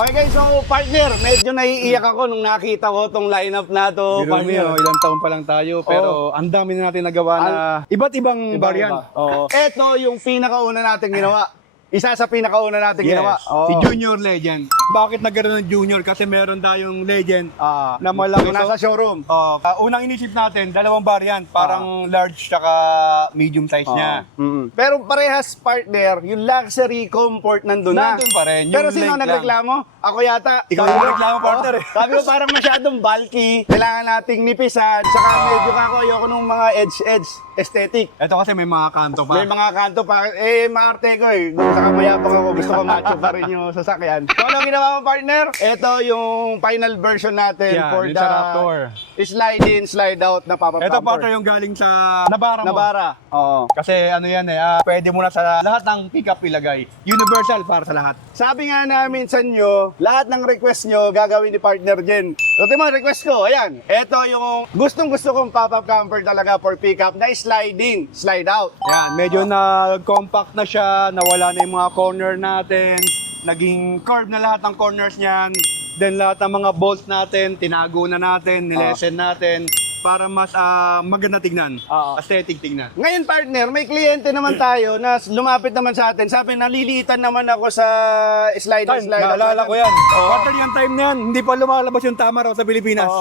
Okay guys, so partner, medyo naiiyak ako nung nakita ko tong lineup na to. Biro mo yun, ilang taon pa lang tayo, pero ang dami na natin nagawa na iba't ibang variant. Oo. Ito yung pinakauna natin ginawa. Isa sa pinakauna natin ginawa. Si Junior Legend. Bakit nagkaroon ng Junior? Kasi meron tayong Legend na malaki. Yung nasa showroom. Unang inisip natin, dalawang variant. Parang large tsaka medium size niya. Pero parehas partner, yung luxury comfort nandun na. Nandun pa rin. Pero Yung sino length nagreklamo? Ako yata. Ikaw yung nagreklamo, partner eh. Sabi ko parang masyadong bulky. Kailangan nating nipisan. Saka medyo kako ayoko nung mga edge aesthetic. Ito kasi may mga kanto pa. May mga kanto pa. Maarte ko eh. Saka mayabang ako. Gusto ko macho pa rin yung sasakyan. So ano ginawa mo partner? Ito yung final version natin for yung the sa Raptor. slide in, slide out na pop-up Ito camper. partner yung galing sa Navara mo. Navara. Oo. Kasi ano yan pwede mo na sa lahat ng pickup ilagay. Universal para sa lahat. Sabi nga namin sa inyo, lahat ng request nyo gagawin ni partner Jen. So ito mga request ko, ayan. Ito yung gustong-gusto kong pop-up camper talaga for pickup na slide in, slide out. Yan, medyo na-compact na siya, nawala na yung mga corner natin, naging curve na lahat ng corners niyan. Then lahat ng mga bolts natin, tinago na natin, nilesen natin para mas maganda tignan, aesthetic tignan. Ngayon partner, may kliyente naman tayo na lumapit naman sa atin. Sabi, nalilitan naman ako sa slide in, slide out. Naalala ko yan. Partner yung time na yan, hindi pa lumalabas yung tama raw sa Pilipinas.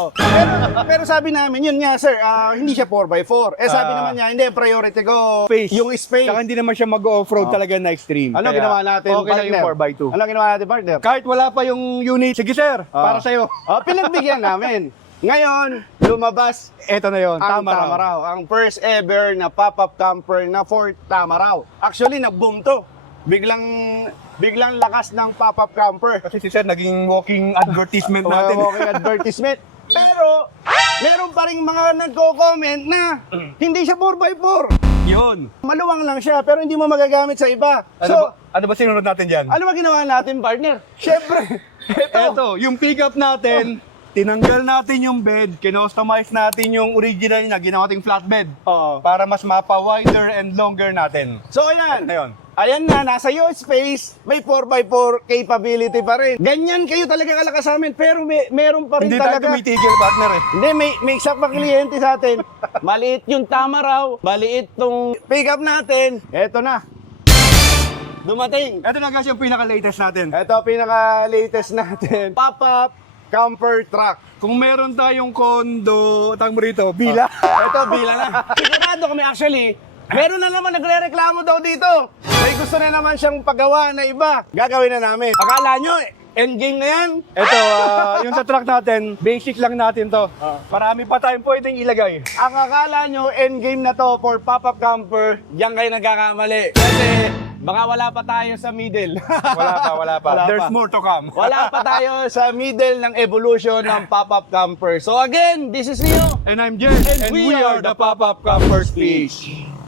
Pero sabi namin, yun nga sir, hindi siya 4x4. Sabi naman niya, hindi, priority ko Space. yung space. Saka hindi naman siya mag-off-road talaga na extreme. Ano Kaya ginawa natin, okay lang yung partner? 4x2. Ano ginawa natin, partner? Kahit wala pa yung unit, sige sir, para sa'yo. Pinagbigyan namin. Ngayon, lumabas Eto na yon, ang tama raw. Tamaraw. Ang first ever na pop-up camper na Ford Tamaraw. Actually, nag-boom to. Biglang lakas ng pop-up camper. Kasi si sir, naging walking advertisement natin. Walking advertisement. Pero, meron pa rin mga nagko-comment na hindi siya 4x4. Yun. Maluwang lang siya, pero hindi mo magagamit sa iba. Ano ba sinunod natin dyan? Ano ba ginawa natin, partner? Siyempre, Eto, yung pickup natin, tinanggal natin yung bed, kinostomize natin yung original na ginawa nating flatbed. Para mas mapa-wider and longer natin. So, ayan. Ano na yun? Ayan na, nasa iyo space, may 4x4 capability pa rin. Ganyan kayo talaga kalakas sa amin, pero meron pa rin Hindi tayo talaga. tumitigil, partner eh. Hindi, may isa pa kliyente sa atin. Maliit yung Tamaraw, maliit tong pickup natin. Eto na. Dumating. Ito na guys yung pinaka-latest natin. Ito pinaka-latest natin. Pop-up camper truck. Kung meron tayong condo, tawag mo rito, bila. Ito, bila na. Sigurado kami actually, meron na naman nagre-reklamo daw dito. May gusto na naman siyang paggawa na iba. Gagawin na namin. Akala nyo, endgame na yan? Ito, yung sa truck natin, basic lang natin to. Marami pa tayong pwedeng ilagay. Ang akala nyo, endgame na to for pop-up camper, diyan kayo nagkakamali. Kasi baka wala pa tayo sa middle. Wala pa. There's more to come. Wala pa tayo sa middle ng evolution ng pop-up camper. So again, this is Neo. And I'm Jen. And we are the Pop-Up Campers, please.